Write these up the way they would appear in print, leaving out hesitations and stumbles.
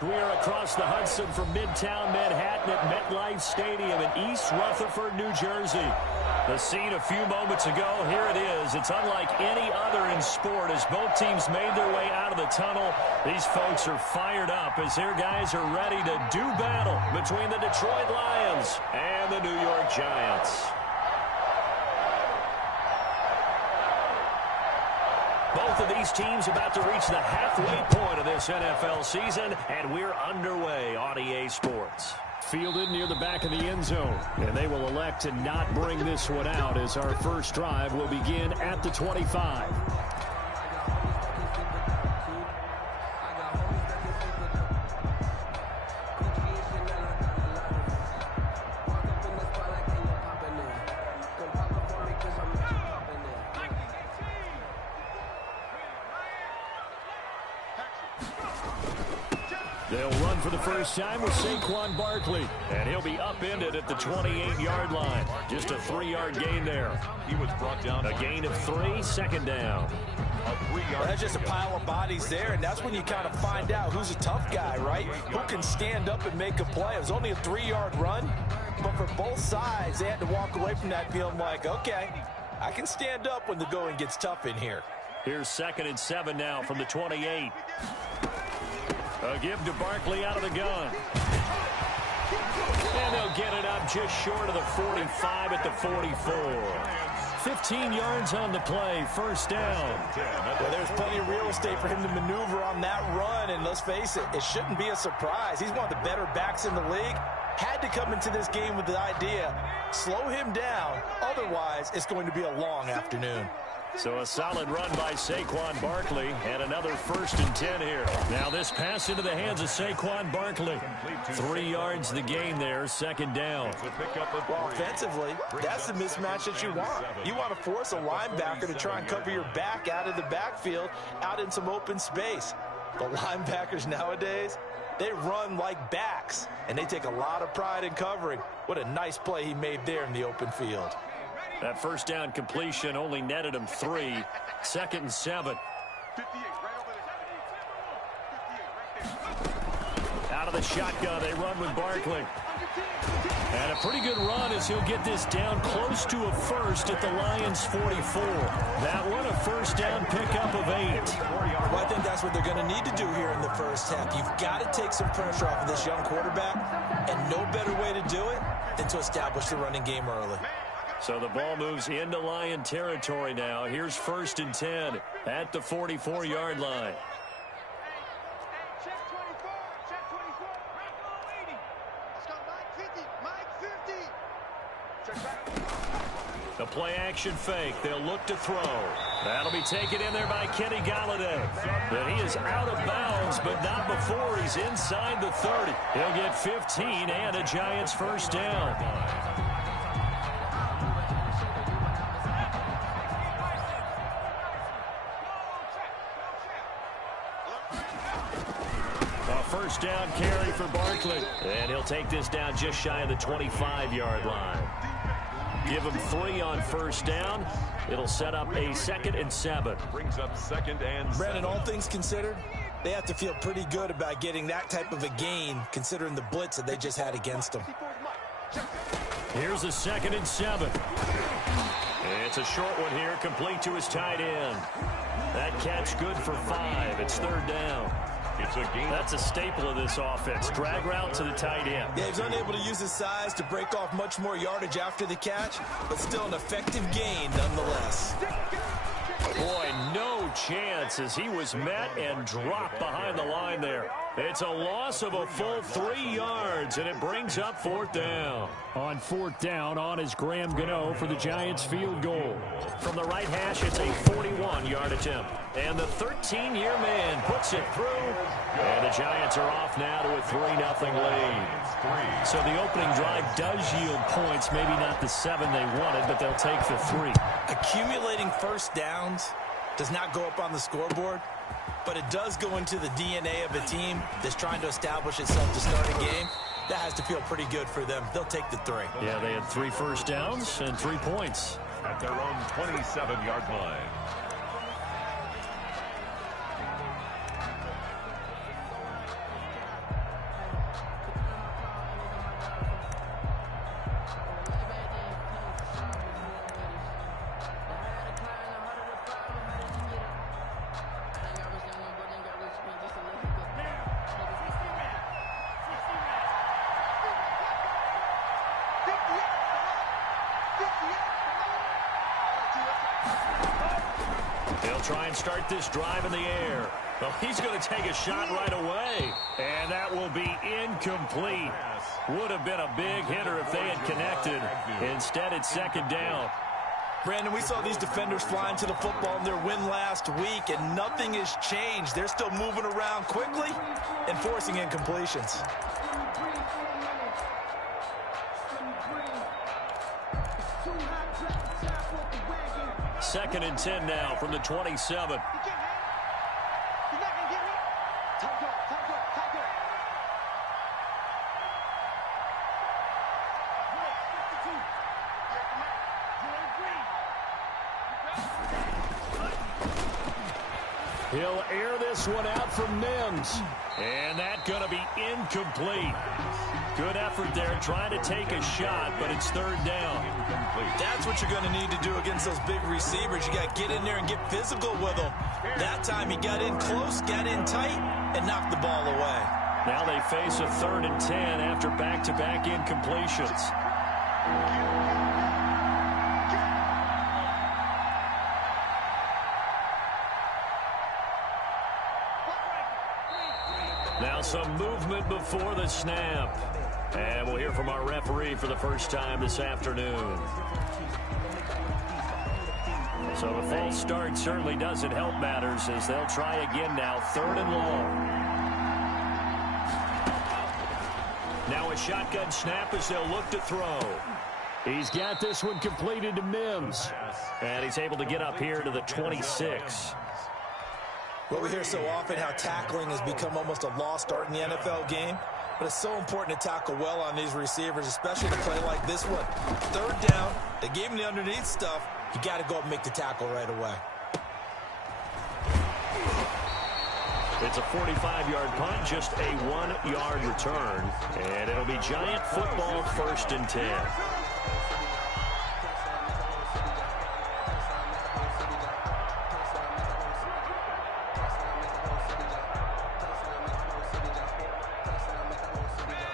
We are across the Hudson from Midtown Manhattan at MetLife Stadium in East Rutherford, New Jersey. The scene a few moments ago, here it is. It's unlike any other in sport as both teams made their way out of the tunnel. These folks are fired up as their guys are ready to do battle between the Detroit Lions and the New York Giants. Both of these teams about to reach the halfway point of this NFL season, and we're underway on EA Sports. Fielded near the back of the end zone, and they will elect to not bring this one out as our first drive will begin at the 25. They'll run for the first time with Saquon Barkley, and he'll be upended at the 28-yard line. Just a 3-yard gain there. He was brought down. A gain of 3, second down. That's just a pile of bodies there, and that's when you kind of find out who's a tough guy, right? Who can stand up and make a play. It was only a 3-yard run, but for both sides, they had to walk away from that feeling like, okay, I can stand up when the going gets tough in here. Here's 2nd and 7 now from the 28. A give to Barkley out of the gun. And they'll get it up just short of the 45 at the 44. 15 yards on the play, first down. Well, there's plenty of real estate for him to maneuver on that run, and let's face it, it shouldn't be a surprise. He's one of the better backs in the league. Had to come into this game with the idea, slow him down, otherwise it's going to be a long afternoon. So a solid run by Saquon Barkley and another 1st and 10 here. Now this pass into the hands of Saquon Barkley. 3 yards the gain there, second down. Well, offensively, that's the mismatch that you want. You want to force a linebacker to try and cover your back out of the backfield, out in some open space. The linebackers nowadays, they run like backs, and they take a lot of pride in covering. What a nice play he made there in the open field. That first down completion only netted him 3. 2nd and 7. Out of the shotgun, they run with Barkley. And a pretty good run as he'll get this down close to a first at the Lions' 44. That one a first down pickup of 8. Well, I think that's what they're going to need to do here in the first half. You've got to take some pressure off of this young quarterback, and no better way to do it than to establish the running game early. So the ball moves into Lion territory now. Here's 1st and 10 at the 44-yard line. The play-action fake. They'll look to throw. That'll be taken in there by Kenny Galladay. But he is out of bounds, but not before he's inside the 30. He'll get 15 and a Giants first down. First down carry for Barkley. And he'll take this down just shy of the 25-yard line. Give him 3 on first down. It'll set up a 2nd and 7. Brings up 2nd and 7. Brandon, all things considered, they have to feel pretty good about getting that type of a gain considering the blitz that they just had against them. Here's a 2nd and 7. It's a short one here, complete to his tight end. That catch good for 5. It's 3rd down. That's a staple of this offense. Drag route to the tight end. Yeah, he's unable to use his size to break off much more yardage after the catch, but still an effective gain nonetheless. Boy, no chance as he was met and dropped behind the line there. It's a loss of a full 3 yards, and it brings up 4th down. On 4th down, on is Graham Gano for the Giants field goal. From the right hash, it's a 41-yard attempt. And the 13-year man puts it through. And the Giants are off now to a 3-0 lead. So the opening drive does yield points, maybe not the 7 they wanted, but they'll take the 3. Accumulating first downs does not go up on the scoreboard, but it does go into the DNA of a team that's trying to establish itself to start a game. That has to feel pretty good for them. They'll take the 3. Yeah, they had 3 first downs and 3 points. At their own 27-yard line. They'll try and start this drive in the air. Well, he's going to take a shot right away. And that will be incomplete. Would have been a big hitter if they had connected. Instead, it's second down. Brandon, we saw these defenders flying to the football in their win last week, and nothing has changed. They're still moving around quickly and forcing incompletions. Second and 10 now from the 27. He'll air this one out from Mims. And that's going to be incomplete. Good effort there trying to take a shot, but it's third down. That's what you're going to need to do against those big receivers. You got to get in there and get physical with them. That time he got in close, got in tight, and knocked the ball away. Now they face a third and 10 after back-to-back incompletions. Now some movement before the snap. And we'll hear from our referee for the first time this afternoon. So the false start certainly doesn't help matters as they'll try again now, third and long. Now a shotgun snap as they'll look to throw. He's got this one completed to Mims. And he's able to get up here to the 26. Well, we hear so often how tackling has become almost a lost art in the NFL game. But it's so important to tackle well on these receivers, especially to play like this one. Third down, they gave him the underneath stuff. You got to go up and make the tackle right away. It's a 45-yard punt, just a 1-yard return. And it'll be Giant football, first and 10.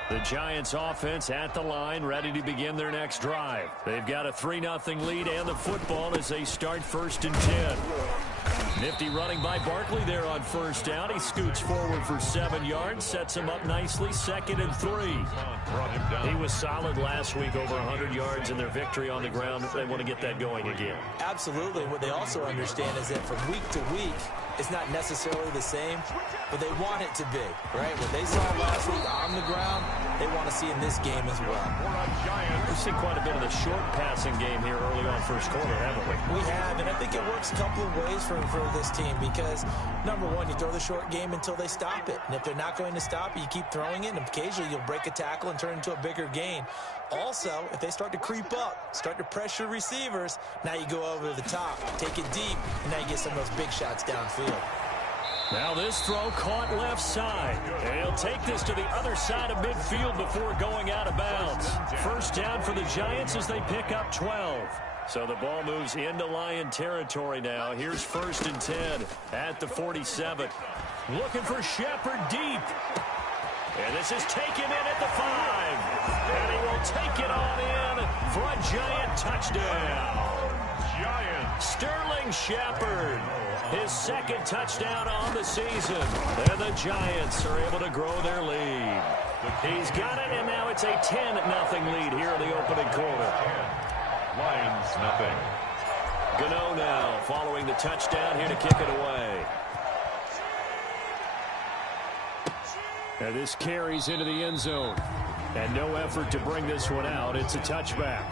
The Giants offense at the line, ready to begin their next drive. They've got a 3-0 lead and the football as they start first and 10. Nifty running by Barkley there on first down. He scoots forward for 7 yards, sets him up nicely, second and 3. He was solid last week, over 100 yards in their victory on the ground. They want to get that going again. Absolutely. What they also understand is that from week to week, it's not necessarily the same, but they want it to be, right? What they saw last week on the ground, they want to see in this game as well. We've seen quite a bit of the short passing game here early on first quarter, haven't we? We have, and I think it works a couple of ways for this team because, number one, you throw the short game until they stop it. And if they're not going to stop it, you keep throwing it, and occasionally you'll break a tackle and turn it into a bigger gain. Also, if they start to creep up, start to pressure receivers, now you go over the top, take it deep, and now you get some of those big shots downfield. Now this throw caught left side. And he'll take this to the other side of midfield before going out of bounds. First down for the Giants as they pick up 12. So the ball moves into Lion territory now. Here's first and 10 at the 47. Looking for Shepard deep. And this is taken in at the 5. And he will take it on in for a Giant touchdown. Sterling Shepard, his second touchdown on the season. And the Giants are able to grow their lead. He's got it, and now it's a 10-0 lead here in the opening quarter. Lions, nothing. Gano now following the touchdown here to kick it away. And this carries into the end zone. And no effort to bring this one out. It's a touchback.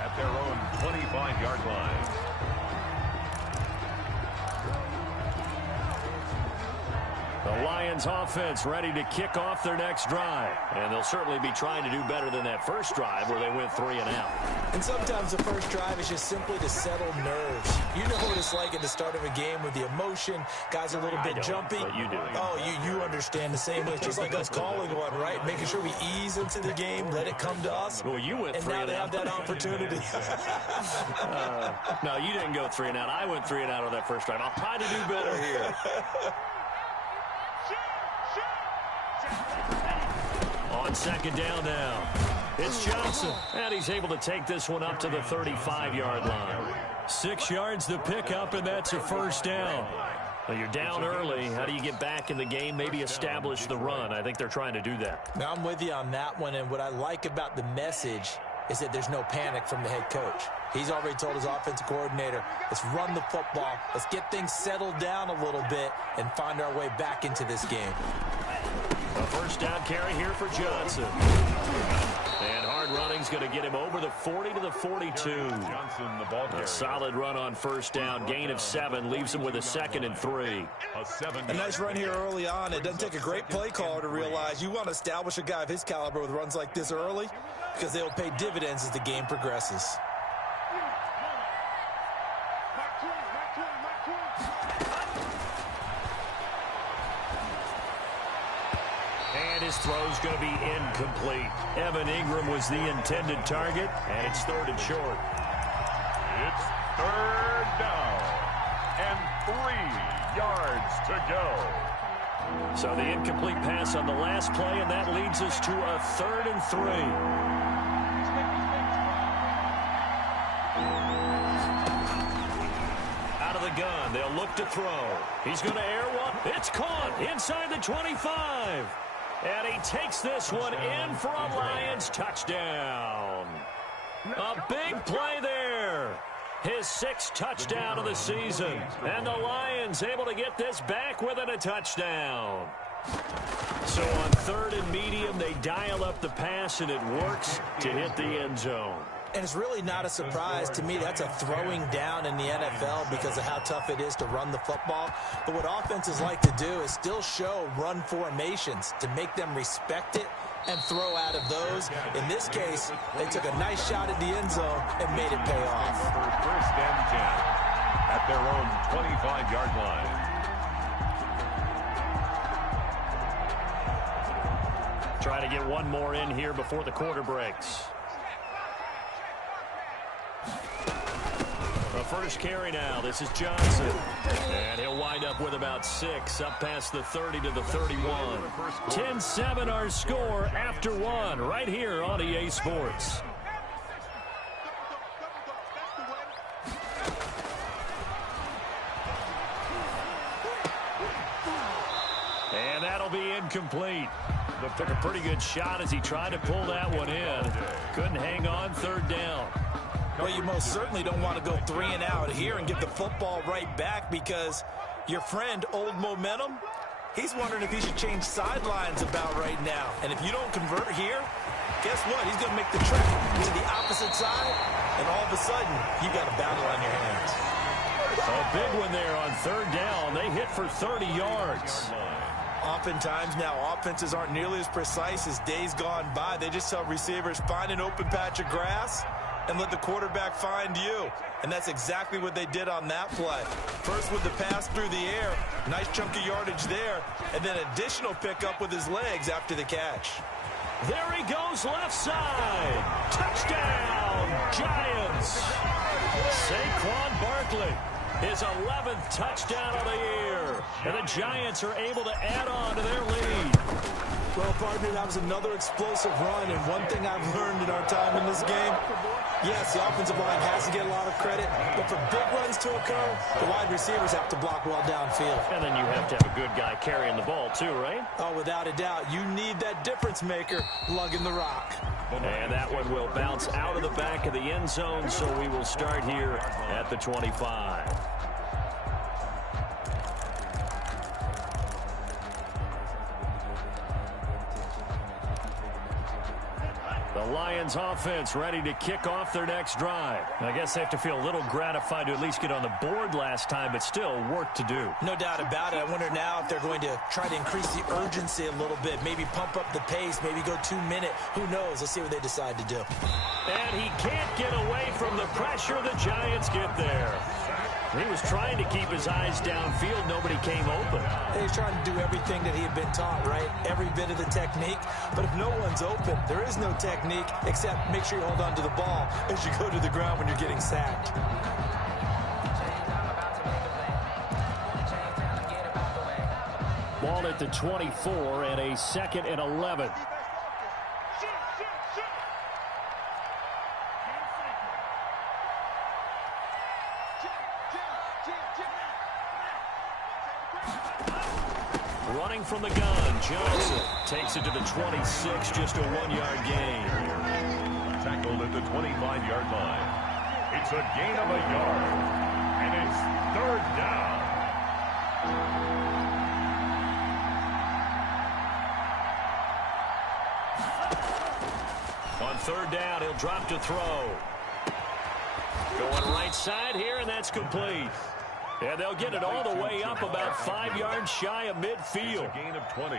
At their own 25-yard line. The Lions offense ready to kick off their next drive. And they'll certainly be trying to do better than that first drive where they went 3 and out. And sometimes the first drive is just simply to settle nerves. You know what it's like at the start of a game with the emotion. Guys are a little bit jumpy. But you do. Oh, you understand the same way. It's just like us calling one, right? Making sure we ease into the game, let it come to us. Well, you went 3 and and now out. they have that opportunity. No, you didn't go 3 and out. I went 3 and out on that first drive. I'll try to do better here. On second down now, it's Johnson, and he's able to take this one up to the 35-yard line. 6 yards to pick up, and that's a first down. Well, you're down early. How do you get back in the game, maybe establish the run? I think they're trying to do that. Now, I'm with you on that one, and what I like about the message is that there's no panic from the head coach. He's already told his offensive coordinator, let's run the football, let's get things settled down a little bit and find our way back into this game. A first down carry here for Johnson. And hard running's going to get him over the 40 to the 42. Johnson, the ball carrier. A solid run on first down. Gain of 7 leaves him with a 2nd and 3. A nice run here early on. It doesn't take a great play caller to realize you want to establish a guy of his caliber with runs like this early because they'll pay dividends as the game progresses. And his throw's going to be incomplete. Evan Ingram was the intended target, and it's 3rd and short. It's 3rd down and 3 yards to go. So the incomplete pass on the last play, and that leads us to a 3rd and 3. Out of the gun, they'll look to throw. He's going to air one. It's caught inside the 25. And he takes this one in for a Lions touchdown. A big play there. His 6th touchdown of the season. And the Lions able to get this back within a touchdown. So on 3rd and medium, they dial up the pass, and it works to hit the end zone. And it's really not a surprise to me. That's a throwing down in the NFL because of how tough it is to run the football. But what offenses like to do is still show run formations to make them respect it and throw out of those. In this case, they took a nice shot at the end zone and made it pay off. First and 10 at their own 25-yard line. Try to get one more in here before the quarter breaks. The first carry now. This is Johnson. And he'll wind up with about 6 up past the 30 to the 31. 10-7 our score after 1 right here on EA Sports. And that'll be incomplete. Took a pretty good shot as he tried to pull that one in. Couldn't hang on. 3rd down. Well, you most certainly don't want to go 3 and out here and get the football right back because your friend, Old Momentum, he's wondering if he should change sidelines about right now. And if you don't convert here, guess what? He's going to make the trek to the opposite side, and all of a sudden, you got a battle on your hands. A big one there on 3rd down. They hit for 30 yards. Oftentimes now, offenses aren't nearly as precise as days gone by. They just tell receivers, find an open patch of grass and let the quarterback find you. And that's exactly what they did on that play. First with the pass through the air, nice chunk of yardage there, and then additional pickup with his legs after the catch. There he goes left side. Touchdown, Giants. Saquon Barkley, his 11th touchdown of the year. And the Giants are able to add on to their lead. Well, partner, that was another explosive run, and one thing I've learned in our time in this game, yes, the offensive line has to get a lot of credit, but for big runs to occur, the wide receivers have to block well downfield. And then you have to have a good guy carrying the ball too, right? Oh, without a doubt. You need that difference maker lugging the rock. And that one will bounce out of the back of the end zone, so we will start here at the 25. The Lions offense ready to kick off their next drive. I guess they have to feel a little gratified to at least get on the board last time, but still work to do. No doubt about it. I wonder now if they're going to try to increase the urgency a little bit, maybe pump up the pace, maybe go 2-minute. Who knows? Let's see what they decide to do. And he can't get away from the pressure. The Giants get there. He was trying to keep his eyes downfield. Nobody came open. He's trying to do everything that he had been taught, right? Every bit of the technique. But if no one's open, there is no technique except make sure you hold on to the ball as you go to the ground when you're getting sacked. Ball at the 24 and a 2nd and 11. Running from the gun, Johnson takes it to the 26, just a 1-yard gain. Tackled at the 25-yard line. It's a gain of a yard, and it's third down. On third down, he'll drop to throw. Going right side here, and that's complete. And they'll get it all the way up about 5 yards shy of midfield. It's a gain of 20.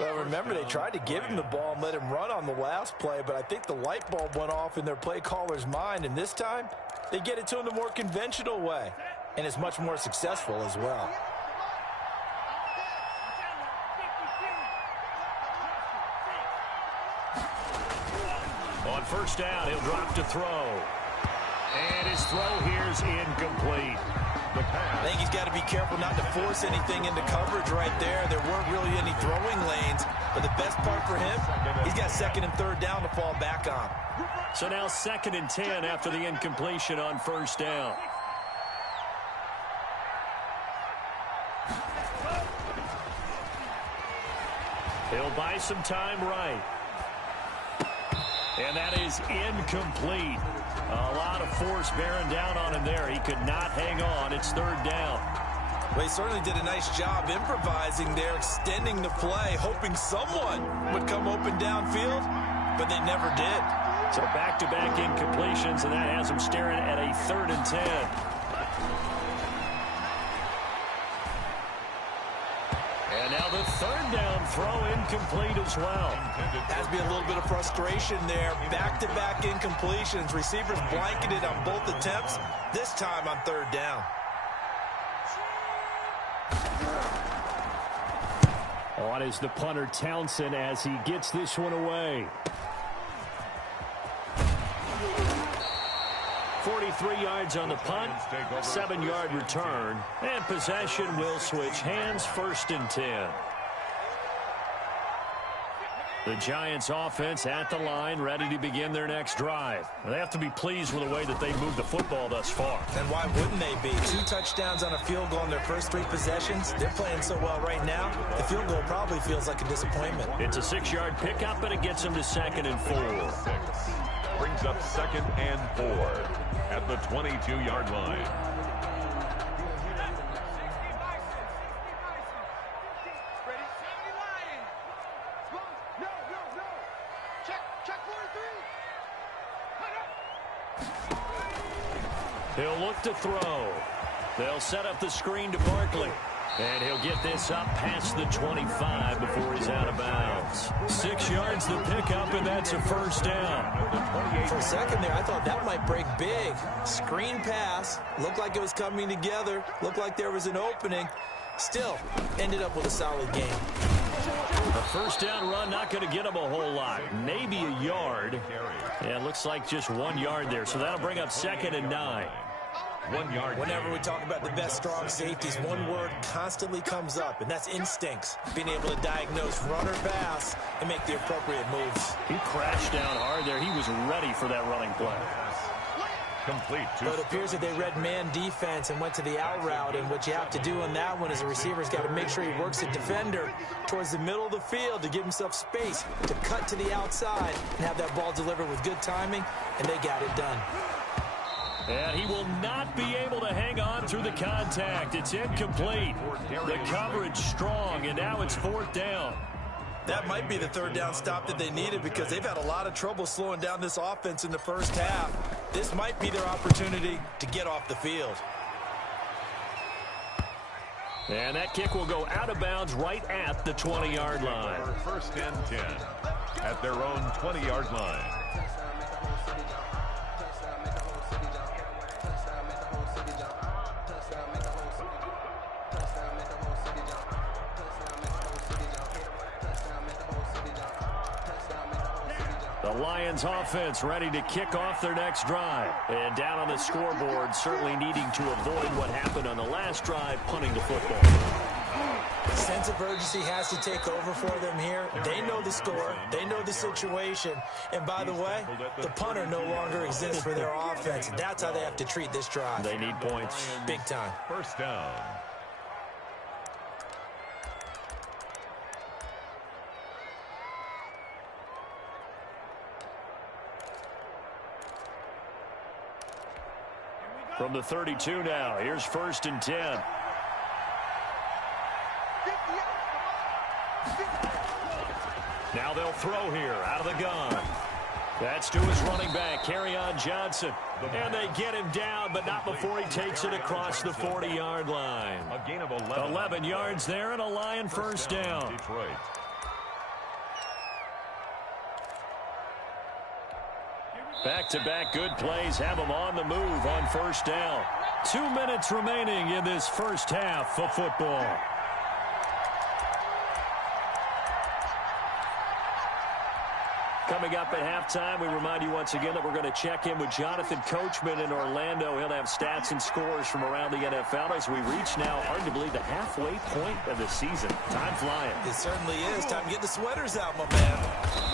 Well, remember, they tried to give him the ball and let him run on the last play, but I think the light bulb went off in their play caller's mind, and this time they get it to him the more conventional way, and it's much more successful as well. On first down, he'll drop to throw. And his throw here's incomplete. I think he's got to be careful not to force anything into coverage right there. There weren't really any throwing lanes, but the best part for him, he's got second and third down to fall back on. So now 2nd and 10 after the incompletion on first down. He'll buy some time right. And that is incomplete. A lot of force bearing down on him there. He could not hang on. It's third down. Well, he certainly did a nice job improvising there, extending the play, hoping someone would come open downfield, but they never did. So back-to-back incompletions, and that has him staring at a 3rd and 10. And now the third down throw incomplete as well. Has to be a little bit of frustration there. Back-to-back incompletions. Receivers blanketed on both attempts, this time on third down. On is the punter Townsend as he gets this one away. 43 yards on the punt, 7-yard return, and possession will switch hands, 1st and 10. The Giants offense at the line, ready to begin their next drive. They have to be pleased with the way that they moved the football thus far. And why wouldn't they be? 2 touchdowns on a field goal in their first 3 possessions. They're playing so well right now, the field goal probably feels like a disappointment. It's a 6-yard pickup, but it gets them to 2nd and 4. Brings up 2nd and 4 at the 22-yard line. He'll look to throw. They'll set up the screen to Barkley. And he'll get this up past the 25 before he's out of bounds. 6 yards to pick up, and that's a 1st down. For a second there, I thought that might break big. Screen pass. Looked like it was coming together. Looked like there was an opening. Still, ended up with a solid game. A 1st down run, not going to get him a whole lot. Maybe a yard. Yeah, it looks like just 1 yard there. So that'll bring up 2nd and 9. 1 yard. Whenever we talk about the best strong safeties, one word constantly comes up, and that's instincts. Being able to diagnose run or pass and make the appropriate moves. He crashed down hard there. He was ready for that running play. Complete. But it appears that they read man defense and went to the out route, and what you have to do on that one is a receiver's got to make sure he works a defender towards the middle of the field to give himself space to cut to the outside and have that ball delivered with good timing, and they got it done. And he will not be able to hang on through the contact. It's incomplete. The coverage strong, and now it's 4th down. That might be the 3rd down stop that they needed because they've had a lot of trouble slowing down this offense in the first half. This might be their opportunity to get off the field. And that kick will go out of bounds right at the 20-yard line. 1st and 10 at their own 20-yard line. The Lions offense ready to kick off their next drive. And down on the scoreboard, certainly needing to avoid what happened on the last drive, punting the football. Sense of urgency has to take over for them here. They know the score. They know the situation. And by the way, the punter no longer exists for their offense. That's how they have to treat this drive. They need points. Big time. 1st down. From the 32 now, here's 1st and 10. Now they'll throw here out of the gun. That's to his running back, Kerryon Johnson. And they get him down, but not before he takes it across the 40-yard line. A gain of 11. 11 yards there and a Lion first down. Detroit. Back-to-back good plays have them on the move on 1st down. 2 minutes remaining in this first half of football. Coming up at halftime, we remind you once again that we're going to check in with Jonathan Coachman in Orlando. He'll have stats and scores from around the NFL as we reach now, hard to believe, the halfway point of the season. Time flying. It certainly is. Time to get the sweaters out, my man.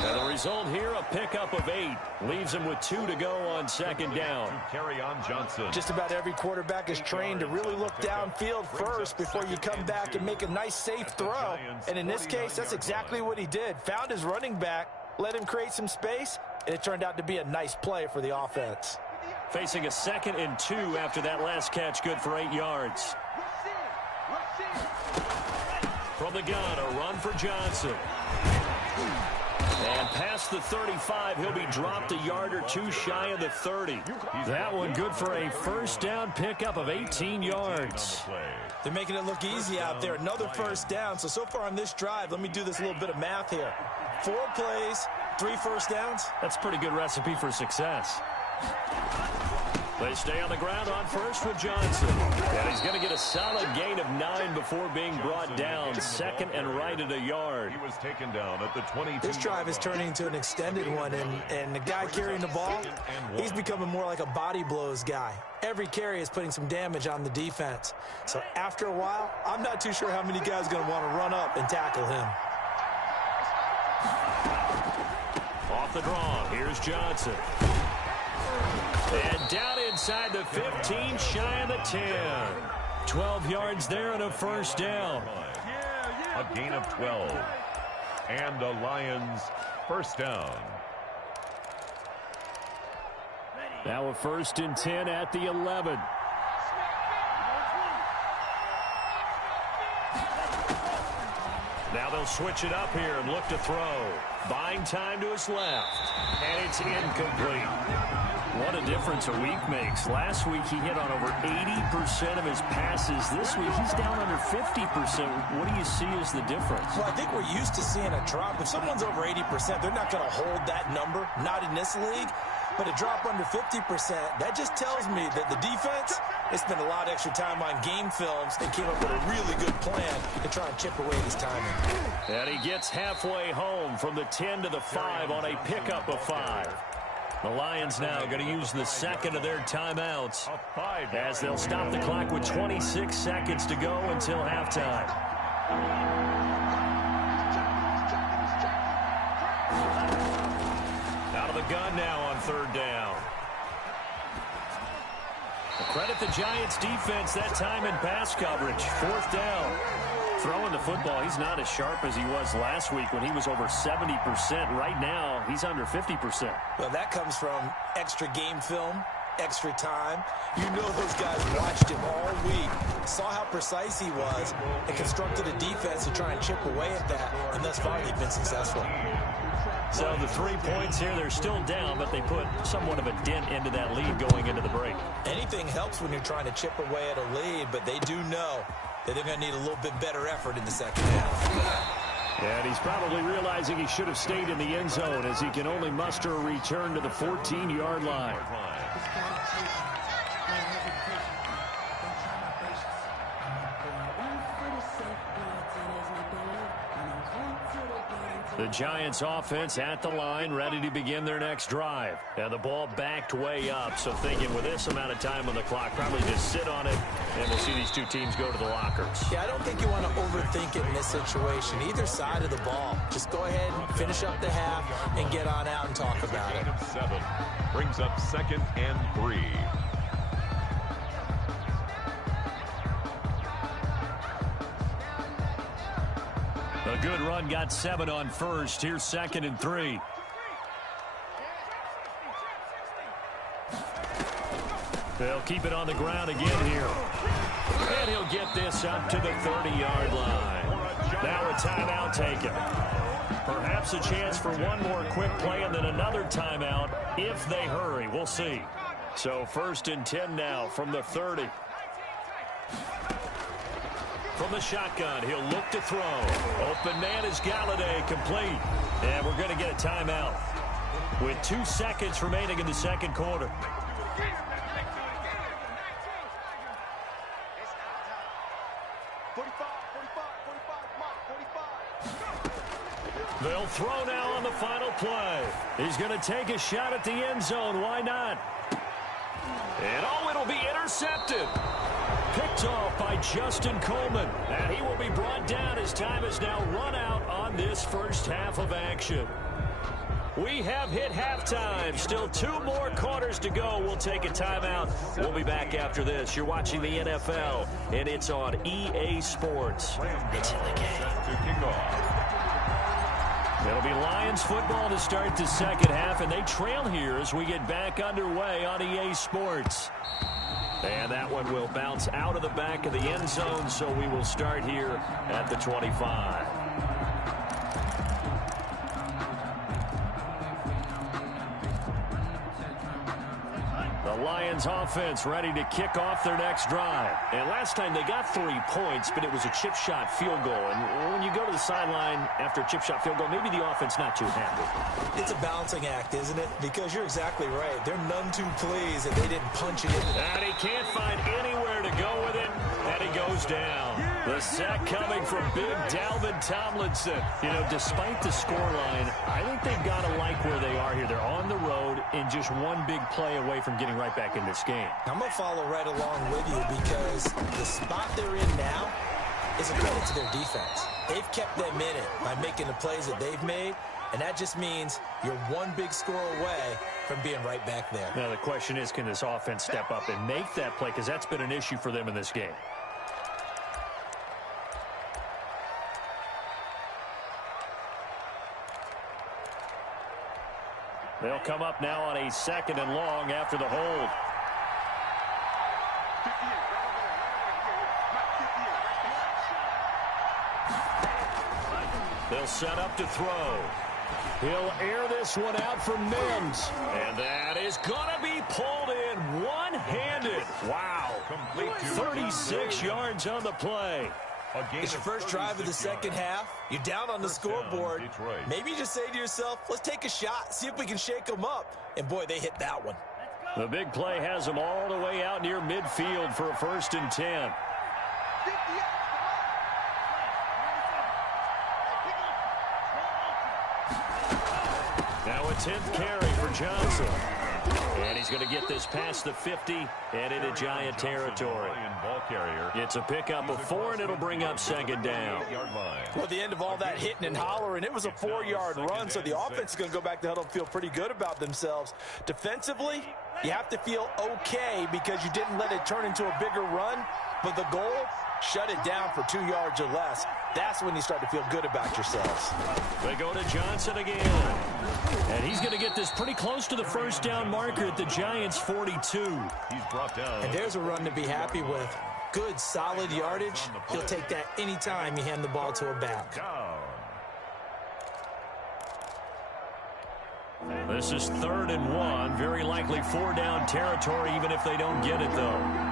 And the result here, a pickup of 8. Leaves him with 2 to go on 2nd down. To Kerryon Johnson. Just about every quarterback is trained to really look downfield first before you come back and make a nice, safe throw. And in this case, that's exactly what he did. Found his running back, let him create some space, and it turned out to be a nice play for the offense. Facing a 2nd and 2 after that last catch, good for 8 yards. From the gun, a run for Johnson. And past the 35, he'll be dropped a yard or 2 shy of the 30. That one good for a first down pickup of 18 yards. They're making it look easy out there. Another first down. So far on this drive, let me do this little bit of math here. 4 plays, 3 first downs. That's a pretty good recipe for success. They stay on the ground on first with Johnson. And he's going to get a solid gain of 9 before being brought down. 2nd and right at a yard. He was taken down at the 22. This drive is turning into an extended one, and the guy carrying the ball, he's becoming more like a body blows guy. Every carry is putting some damage on the defense. So after a while, I'm not too sure how many guys are going to want to run up and tackle him. Off the draw, here's Johnson. And down inside the 15, shy of the 10. 12 yards there and a first down. A gain of 12. And the Lions first down. Now a 1st and 10 at the 11. Now they'll switch it up here and look to throw. Buying time to his left. And it's incomplete. What a difference a week makes. Last week he hit on over 80% of his passes. This week he's down under 50%. What do you see as the difference? Well, I think we're used to seeing a drop. If someone's over 80%, they're not going to hold that number. Not in this league. But a drop under 50%, that just tells me that the defense, they spent a lot of extra time on game films. They came up with a really good plan to try and chip away his timing. And he gets halfway home from the 10 to the 5 on a pickup of 5. The Lions now going to use the 2nd of their timeouts as they'll stop the clock with 26 seconds to go until halftime. Out of the gun now on 3rd down. Credit the Giants defense that time in pass coverage. 4th down. Throwing the football, he's not as sharp as he was last week when he was over 70%. Right now, he's under 50%. Well, that comes from extra game film, extra time. You know those guys watched him all week, saw how precise he was, and constructed a defense to try and chip away at that, and thus far they've been successful. So the 3 points here, they're still down, but they put somewhat of a dent into that lead going into the break. Anything helps when you're trying to chip away at a lead, but they do know that they're going to need a little bit better effort in the second half. And he's probably realizing he should have stayed in the end zone as he can only muster a return to the 14-yard line. The Giants offense at the line, ready to begin their next drive. And the ball backed way up, so thinking with this amount of time on the clock, probably just sit on it, and we'll see these two teams go to the lockers. Yeah, I don't think you want to overthink it in this situation. Either side of the ball. Just go ahead and finish up the half and get on out and talk about it. 7 brings up 2nd and 3. A good run got 7 on first. Here's 2nd and 3. They'll keep it on the ground again here. And he'll get this up to the 30-yard line. Now a timeout taken. Perhaps a chance for one more quick play and then another timeout if they hurry. We'll see. So 1st and 10 now from the 30. From the shotgun, he'll look to throw. Open man is Galladay, complete. And we're going to get a timeout with 2 seconds remaining in the second quarter. They'll throw now on the final play. He's going to take a shot at the end zone. Why not? And it'll be intercepted. Picked off by Justin Coleman. And he will be brought down as time has now run out on this first half of action. We have hit halftime. Still 2 more quarters to go. We'll take a timeout. We'll be back after this. You're watching the NFL, and it's on EA Sports. It's in the game. It'll be Lions football to start the second half, and they trail here as we get back underway on EA Sports. And that one will bounce out of the back of the end zone, so we will start here at the 25. The Lions offense ready to kick off their next drive. And last time they got 3 points, but it was a chip shot field goal. And when you go to the sideline after a chip shot field goal, maybe the offense not too happy. It's a balancing act, isn't it? Because you're exactly right. They're none too pleased that they didn't punch it in. And he can't find anywhere to go with it, and he goes down. The sack coming from big Dalvin Tomlinson. You know, despite the scoreline, I think they've got to like where they are here. They're on the road and just one big play away from getting right back in this game. I'm going to follow right along with you because the spot they're in now is a credit to their defense. They've kept them in it by making the plays that they've made, and that just means you're one big score away from being right back there. Now the question is, can this offense step up and make that play? Because that's been an issue for them in this game. They'll come up now on a 2nd and long after the hold. They'll set up to throw. He'll air this one out for Mims. And that is going to be pulled in one-handed. Wow. 36 yards on the play. It's your first drive of the second half. You're down on the scoreboard. Maybe you just say to yourself, let's take a shot, see if we can shake them up. And, boy, they hit that one. The big play has them all the way out near midfield for a 1st and 10. Now a 10th carry for Johnson. And he's going to get this past the 50 and into Giant territory. It's a pickup of 4, and it'll bring up 2nd down. Well, at the end of all that hitting and hollering, it was a 4-yard run, so the offense is going to go back to huddle and feel pretty good about themselves. Defensively, you have to feel okay because you didn't let it turn into a bigger run, but the goal, shut it down for 2 yards or less. That's when you start to feel good about yourselves. They go to Johnson again. And he's going to get this pretty close to the first down marker at the Giants' 42. He's brought down. And there's a run to be happy with. Good, solid yardage. He'll take that anytime you hand the ball to a back. This is 3rd and 1. Very likely 4-down territory, even if they don't get it, though.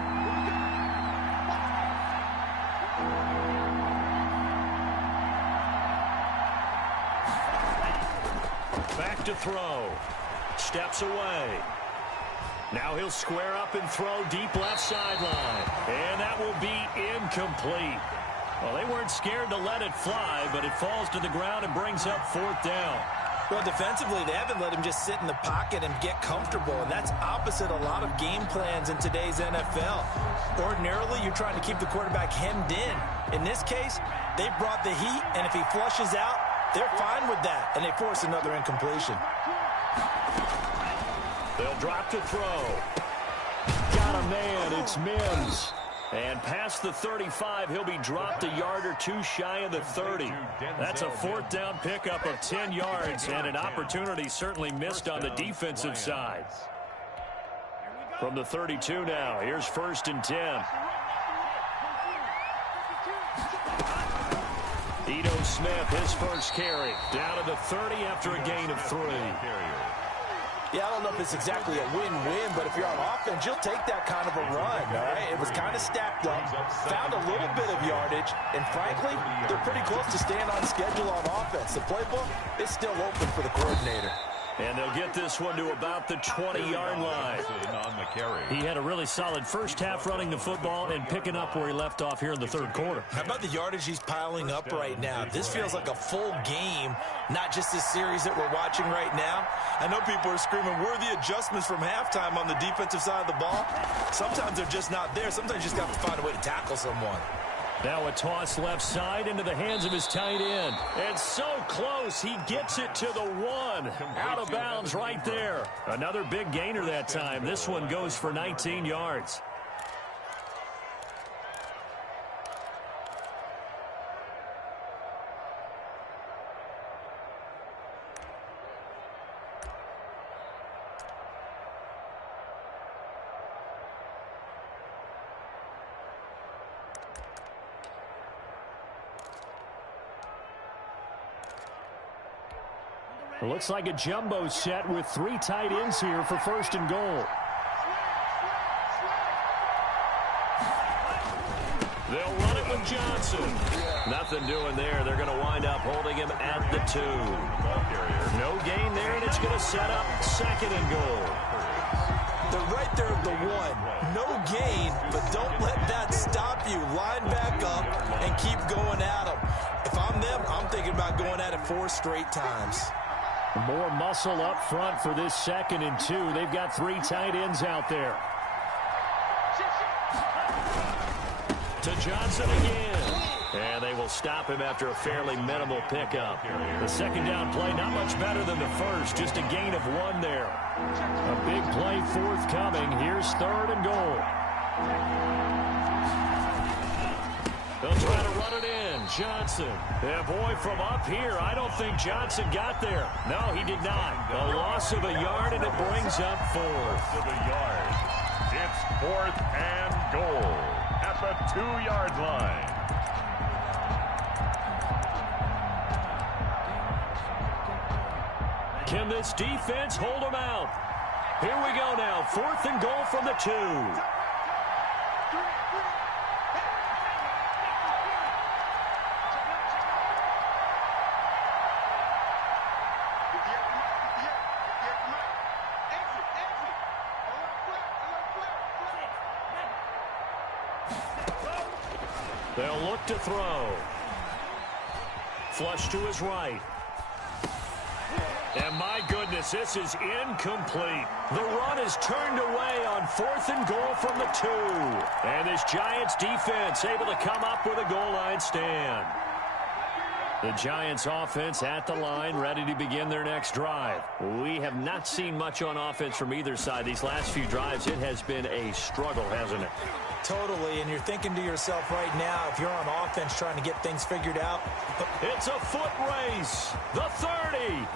Back to throw. Steps away. Now he'll square up and throw deep left sideline. And that will be incomplete. Well, they weren't scared to let it fly, but it falls to the ground and brings up 4th down. Well, defensively, they haven't let him just sit in the pocket and get comfortable, and that's opposite a lot of game plans in today's NFL. Ordinarily, you're trying to keep the quarterback hemmed in. In this case, they brought the heat, and if he flushes out, they're fine with that, and they force another incompletion. They'll drop to throw. Got a man. It's Mims. And past the 35, he'll be dropped a yard or 2 shy of the 30. That's a 4th down pickup of 10 yards, and an opportunity certainly missed on the defensive side. From the 32 now, here's 1st and 10. Ito Smith, his first carry. Down to the 30 after a gain of 3. Yeah, I don't know if it's exactly a win-win, but if you're on offense, you'll take that kind of a run, all right? It was kind of stacked up, found a little bit of yardage, and frankly, they're pretty close to staying on schedule on offense. The playbook is still open for the coordinator. And they'll get this one to about the 20-yard line. He had a really solid first half running the football and picking up where he left off here in the 3rd quarter. How about the yardage he's piling up right now? This feels like a full game, not just this series that we're watching right now. I know people are screaming, where are the adjustments from halftime on the defensive side of the ball? Sometimes they're just not there. Sometimes you just got to find a way to tackle someone. Now a toss left side into the hands of his tight end. And so close, he gets it to the 1. Out of bounds right there. Another big gainer that time. This one goes for 19 yards. It looks like a jumbo set with 3 tight ends here for 1st and goal. They'll run it with Johnson. Nothing doing there. They're going to wind up holding him at the 2. No gain there, and it's going to set up 2nd and goal. They're right there at the 1. No gain, but don't let that stop you. Line back up and keep going at them. If I'm them, I'm thinking about going at it 4 straight times. More muscle up front for this 2nd and 2. They've got 3 tight ends out there. To Johnson again. And they will stop him after a fairly minimal pickup. The 2nd down play, not much better than the first. Just a gain of 1 there. A big play forthcoming. Here's 3rd and goal. They'll try to run it in. Johnson. Yeah, boy, from up here, I don't think Johnson got there. No, he did not. A loss of a yard, and it brings up 4th. Of a yard. It's 4th and goal at the 2-yard line. Can this defense hold them out? Here we go now. 4th and goal from the 2. They'll look to throw. Flush to his right. And my goodness, this is incomplete. The run is turned away on 4th and goal from the 2. And this Giants defense able to come up with a goal line stand. The Giants offense at the line, ready to begin their next drive. We have not seen much on offense from either side. These last few drives, it has been a struggle, hasn't it? Totally, and you're thinking to yourself right now, if you're on offense trying to get things figured out. It's a foot race. The 30.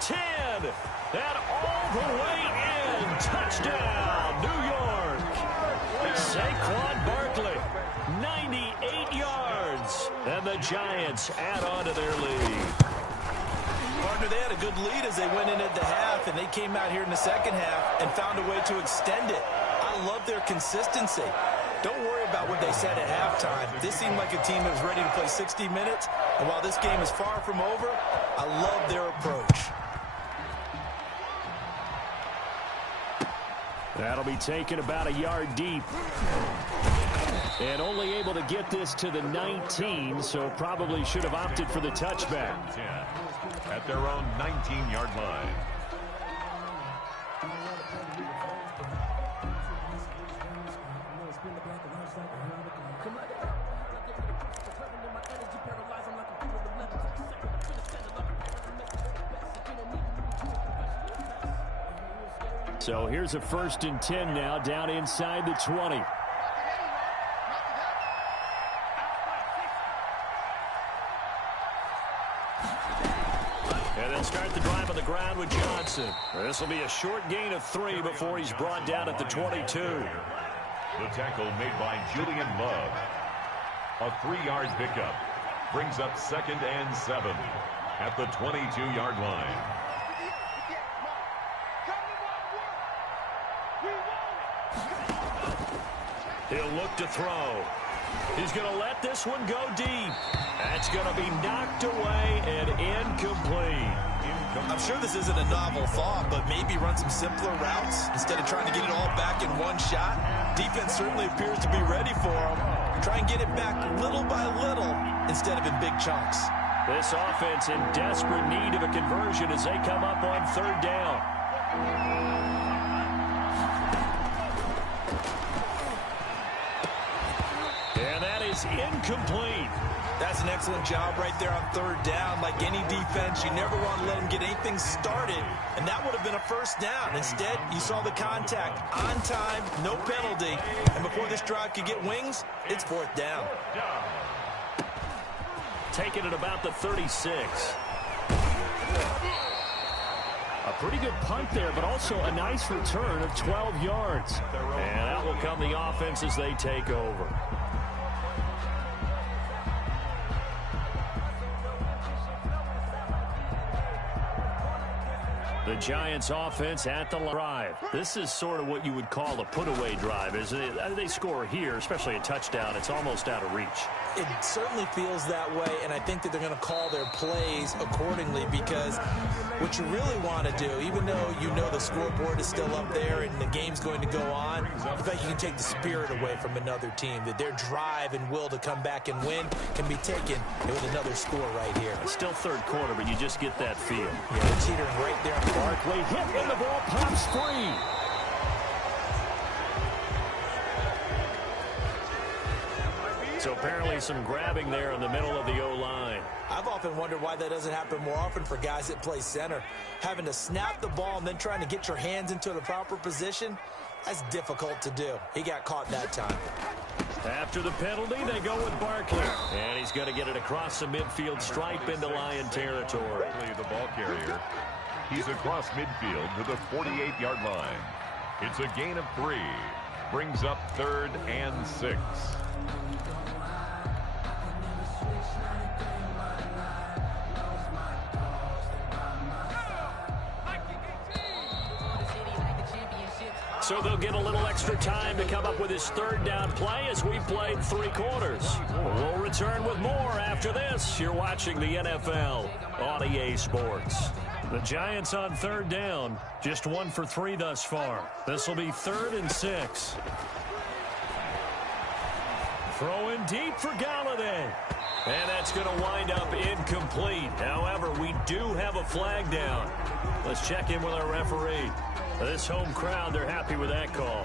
10, and all the way in. Touchdown, New York. Saquon Barkley, 98 yards. And the Giants add on to their lead. Partner, they had a good lead as they went in at the half, and they came out here in the 2nd half and found a way to extend it. I love their consistency. Don't worry about what they said at halftime. This seemed like a team that was ready to play 60 minutes, and while this game is far from over, I love their approach. That'll be taken about a yard deep. And only able to get this to the 19, so probably should have opted for the touchback. At their own 19-yard line. So here's a 1st and 10 now, down inside the 20. And they'll start the drive on the ground with Johnson. This will be a short gain of 3 before he's brought down at the 22. The tackle made by Julian Love. A 3-yard pickup brings up 2nd and 7 at the 22-yard line. He'll look to throw. He's going to let this one go deep. That's going to be knocked away and incomplete. I'm sure this isn't a novel thought, but maybe run some simpler routes instead of trying to get it all back in one shot. Defense certainly appears to be ready for him. Try and get it back little by little instead of in big chunks. This offense in desperate need of a conversion as they come up on 3rd down. And that is incomplete. That's an excellent job right there on 3rd down. Like any defense, you never want to let them get anything started, and that would have been a 1st down. Instead, you saw the contact on time, no penalty, and before this drive could get wings, it's 4th down. Taken at about the 36. A pretty good punt there, but also a nice return of 12 yards. And out will come the offense as they take over. The Giants offense at the drive. This is sort of what you would call a put-away drive. As they score here, especially a touchdown, it's almost out of reach. It certainly feels that way, and I think that they're going to call their plays accordingly, because what you really want to do, even though you know the scoreboard is still up there and the game's going to go on, in fact, you can take the spirit away from another team, that their drive and will to come back and win can be taken with another score right here. Still 3rd quarter, but you just get that feel. Yeah, they're teetering right there. Barkley hit and the ball pops free. So apparently some grabbing there in the middle of the O-line. I've often wondered why that doesn't happen more often for guys that play center. Having to snap the ball and then trying to get your hands into the proper position, that's difficult to do. He got caught that time. After the penalty, they go with Barkley. And he's going to get it across the midfield stripe into Lion territory. The ball carrier. He's across midfield to the 48-yard line. It's a gain of 3. Brings up 3rd and 6. So they'll get a little extra time to come up with his 3rd down play as we've played 3 quarters. We'll return with more after this. You're watching the NFL on EA Sports. The Giants on 3rd down, just 1 for 3 thus far. This will be 3rd and 6. Throwing deep for Galladay. And that's going to wind up incomplete. However, we do have a flag down. Let's check in with our referee. This home crowd, they're happy with that call.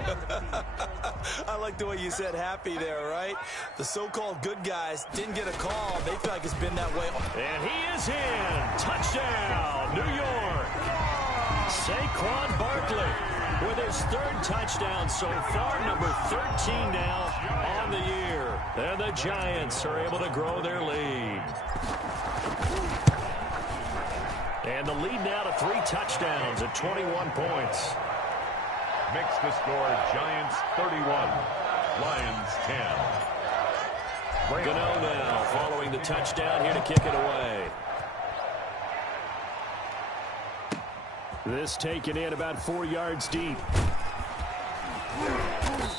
I like the way you said happy there, right? The so-called good guys didn't get a call. They feel like it's been that way. And he is in. Touchdown, New York. Saquon Barkley with his 3rd touchdown so far, number 13 now on the year. And the Giants are able to grow their lead. And the lead now to 3 touchdowns at 21 points. Makes the score Giants 31, Lions 10. Gano now following the touchdown here to kick it away. This taken in about 4 yards deep.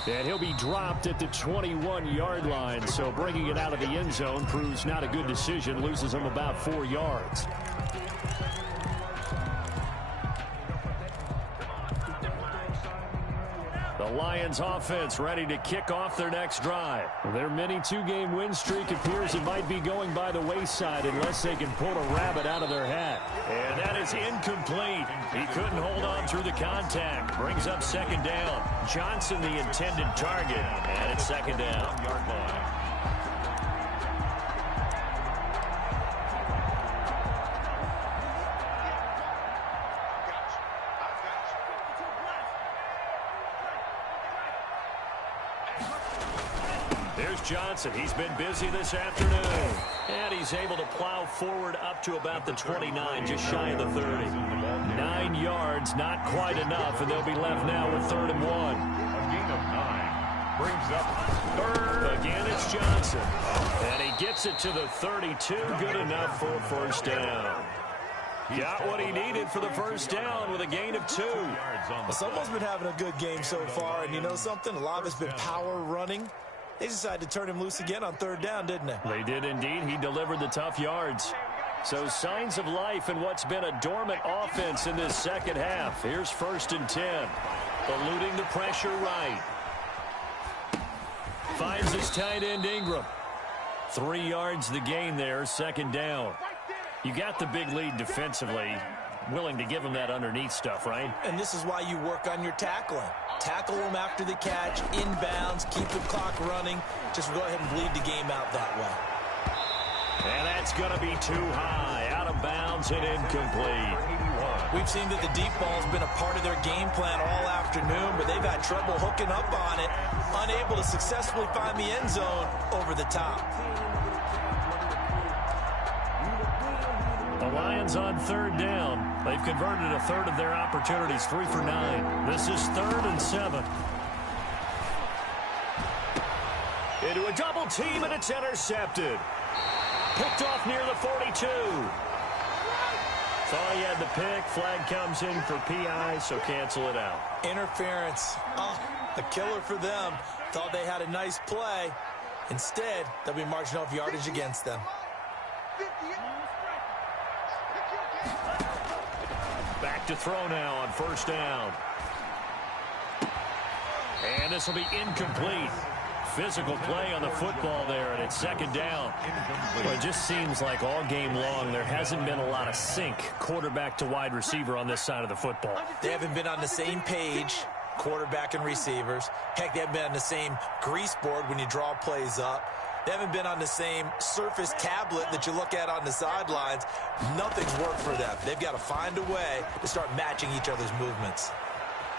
And he'll be dropped at the 21-yard line, so bringing it out of the end zone proves not a good decision, loses him about 4 yards. The Lions offense ready to kick off their next drive. Their mini 2-game win streak appears it might be going by the wayside unless they can pull a rabbit out of their hat. And that is incomplete. He couldn't hold on through the contact. Brings up 2nd down. Johnson the intended target. And it's 2nd down. Yard line. Here's Johnson. He's been busy this afternoon. And he's able to plow forward up to about the 29, just shy of the 30. 9 yards, not quite enough, and they'll be left now with 3rd and 1. A gain of 9 brings up 3rd. Again, it's Johnson. And he gets it to the 32. Good enough for a first down. Got what he needed for the first down with a gain of 2. Well, someone's been having a good game so far, and you know something? A lot of it's been power running. They decided to turn him loose again on 3rd down, didn't they? They did indeed. He delivered the tough yards. So signs of life in what's been a dormant offense in this second half. Here's 1st and 10. Eluding the pressure right. Finds his tight end Ingram. 3 yards the gain there, 2nd down. You got the big lead defensively. Willing to give him that underneath stuff, right? And this is why you work on your tackling. Tackle him after the catch, inbounds, keep the clock running. Just go ahead and bleed the game out that way. And that's going to be too high. Out of bounds and incomplete. We've seen that the deep ball has been a part of their game plan all afternoon, but they've had trouble hooking up on it, unable to successfully find the end zone over the top. The Lions on 3rd down. They've converted a third of their opportunities, 3 for 9. This is 3rd and 7. Into a double team, and it's intercepted. Picked off near the 42. Thought he had the pick. Flag comes in for PI, so cancel it out. Interference. Oh, a killer for them. Thought they had a nice play. Instead, they'll be marching off yardage against them. Back to throw now on 1st down. And this will be incomplete. Physical play on the football there, and it's 2nd down. Well, it just seems like all game long there hasn't been a lot of sync quarterback to wide receiver on this side of the football. They haven't been on the same page, quarterback and receivers. Heck, they haven't been on the same grease board when you draw plays up. They haven't been on the same surface tablet that you look at on the sidelines. Nothing's worked for them. They've got to find a way to start matching each other's movements.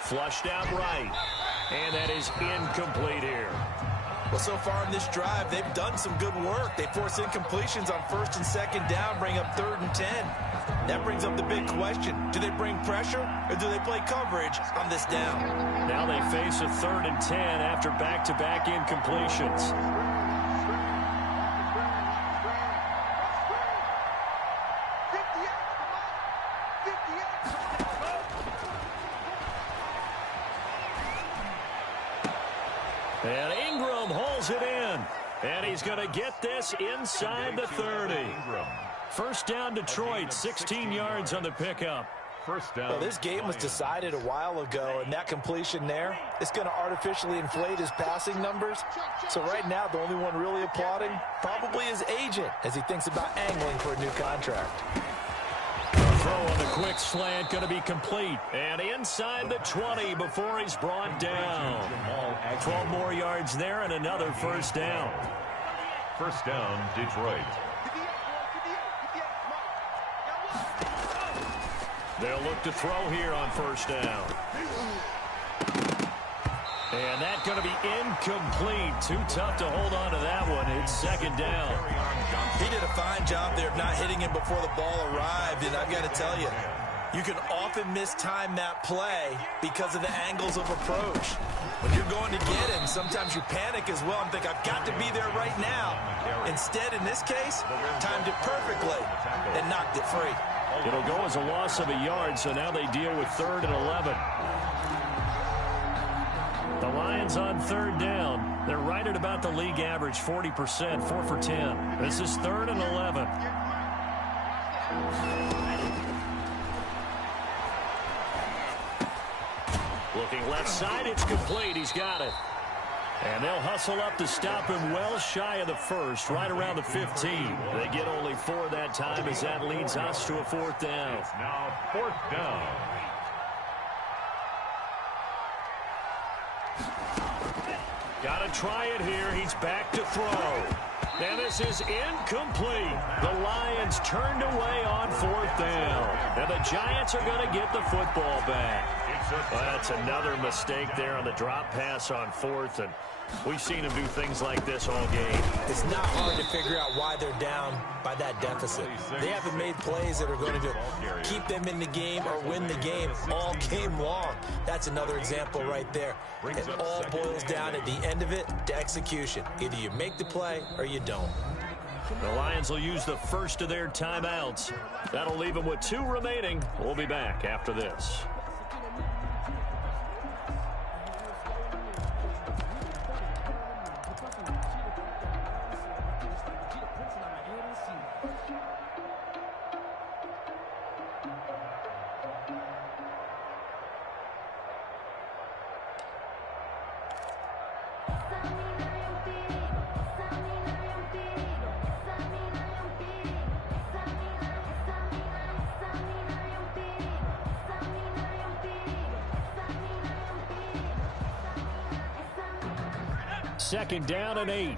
Flushed out right. And that is incomplete here. Well, so far in this drive, they've done some good work. They force incompletions on 1st and 2nd down, bring up 3rd and 10. That brings up the big question. Do they bring pressure or do they play coverage on this down? Now they face a 3rd and 10 after back-to-back incompletions. And Ingram holds it in. And he's going to get this inside the 30. 1st down Detroit, 16 yards on the pickup. 1st down. Well, this game was decided a while ago, and that completion there is going to artificially inflate his passing numbers. So right now, the only one really applauding probably his agent as he thinks about angling for a new contract. Throw on the quick slant, going to be complete. And inside the 20 before he's brought down. 12 more yards there and another 1st down. 1st down, Detroit. They'll look to throw here on 1st down. And that's going to be incomplete. Too tough to hold on to that one. It's 2nd down. He did a fine job there of not hitting him before the ball arrived, and I've got to tell you, you can often mistime that play because of the angles of approach. When you're going to get him, sometimes you panic as well and think, I've got to be there right now. Instead, in this case, timed it perfectly and knocked it free. It'll go as a loss of a yard, so now they deal with 3rd and 11. The Lions on 3rd down. They're right at about the league average, 40%, 4 for 10. This is 3rd and 11. Looking left side, it's complete. He's got it. And they'll hustle up to stop him well shy of the 1st, right around the 15. They get only 4 that time as that leads us to a 4th down. It's now 4th down. Got to try it here. He's back to throw. And this is incomplete. The Lions turned away on 4th down. And the Giants are going to get the football back. Well, that's another mistake there on the drop pass on fourth, and we've seen him do things like this all game. It's not hard to figure out why they're down by that deficit. They haven't made plays that are going to keep them in the game or win the game all game long. That's another example right there. It all boils down at the end of it to execution. Either you make the play or you don't. The Lions will use the first of their timeouts. That'll leave them with 2 remaining. We'll be back after this. Second down and 8.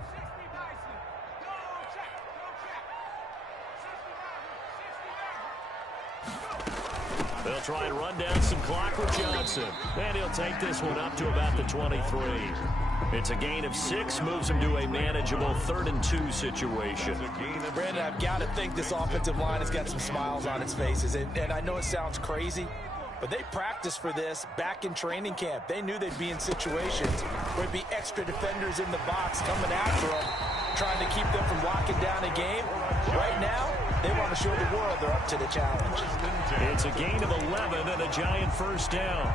They'll try and run down some clock with Johnson. And he'll take this one up to about the 23. It's a gain of 6, moves him to a manageable 3rd and 2 situation. Brandon, I've got to think this offensive line has got some smiles on its faces. And I know it sounds crazy, but they practiced for this back in training camp. They knew they'd be in situations where there'd be extra defenders in the box coming after them, trying to keep them from locking down a game. Right now, they want to show the world they're up to the challenge. It's a gain of 11 and a Giant first down.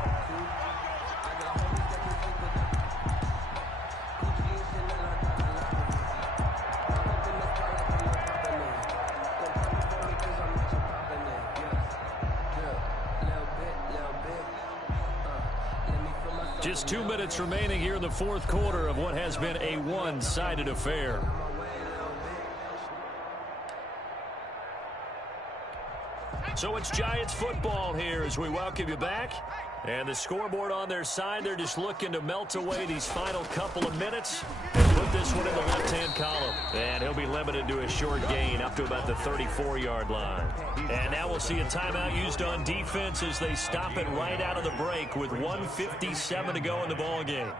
Just 2 minutes remaining here in the fourth quarter of what has been a one-sided affair. So it's Giants football here as we welcome you back. And the scoreboard on their side, they're just looking to melt away these final couple of minutes and put this one in the left-hand column. And he'll be limited to a short gain up to about the 34-yard line. And now we'll see a timeout used on defense as they stop it right out of the break with 1:57 to go in the ball game.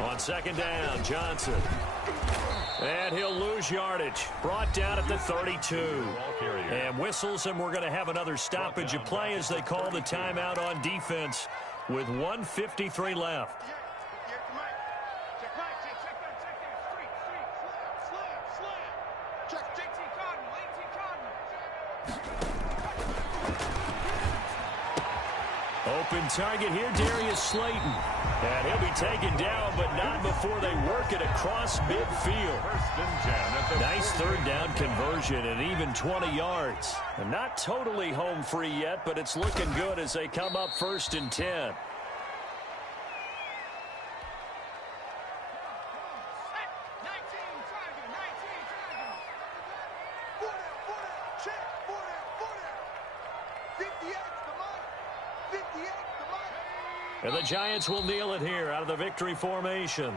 On second down, Johnson. And he'll lose yardage. Brought down at the 32. And whistles, and we're going to have another stoppage of play as they call the timeout on defense with 1:53 left. Open target here, Darius Slayton. And he'll be taken down, but not before they work it across midfield. Nice third down conversion and even 20 yards. And not totally home free yet, but it's looking good as they come up 1st and 10. And the Giants will kneel it here out of the victory formation.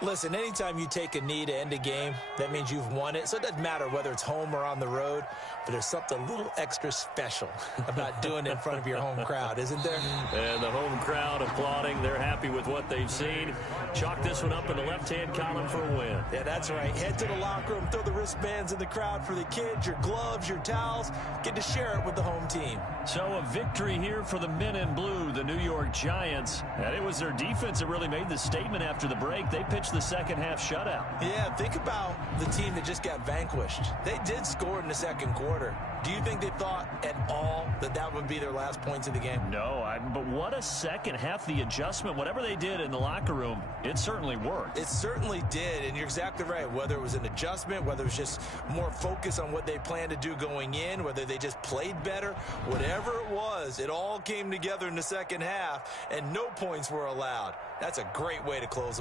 Listen, anytime you take a knee to end a game, that means you've won it. So it doesn't matter whether it's home or on the road, but there's something a little extra special about doing it in front of your home crowd, isn't there? And the home crowd applauding. They're happy with what they've seen. Chalk this one up in the left-hand column for a win. Yeah, that's right. Head to the locker room, throw the wristbands in the crowd for the kids, your gloves, your towels. Get to share it with the home team. So a victory here for the men in blue, the New York Giants. And it was their defense that really made the statement after the break. They pitched the second half shutout. Yeah, think about the team that just got vanquished. They did score in the second quarter. Do you think they thought at all that that would be their last points of the game? No, but what a second half. The adjustment, whatever they did in the locker room, it certainly worked. It certainly did, and you're exactly right. Whether it was an adjustment, whether it was just more focus on what they planned to do going in, whether they just played better, whatever it was, it all came together in the second half, and no points were allowed. That's a great way to close them.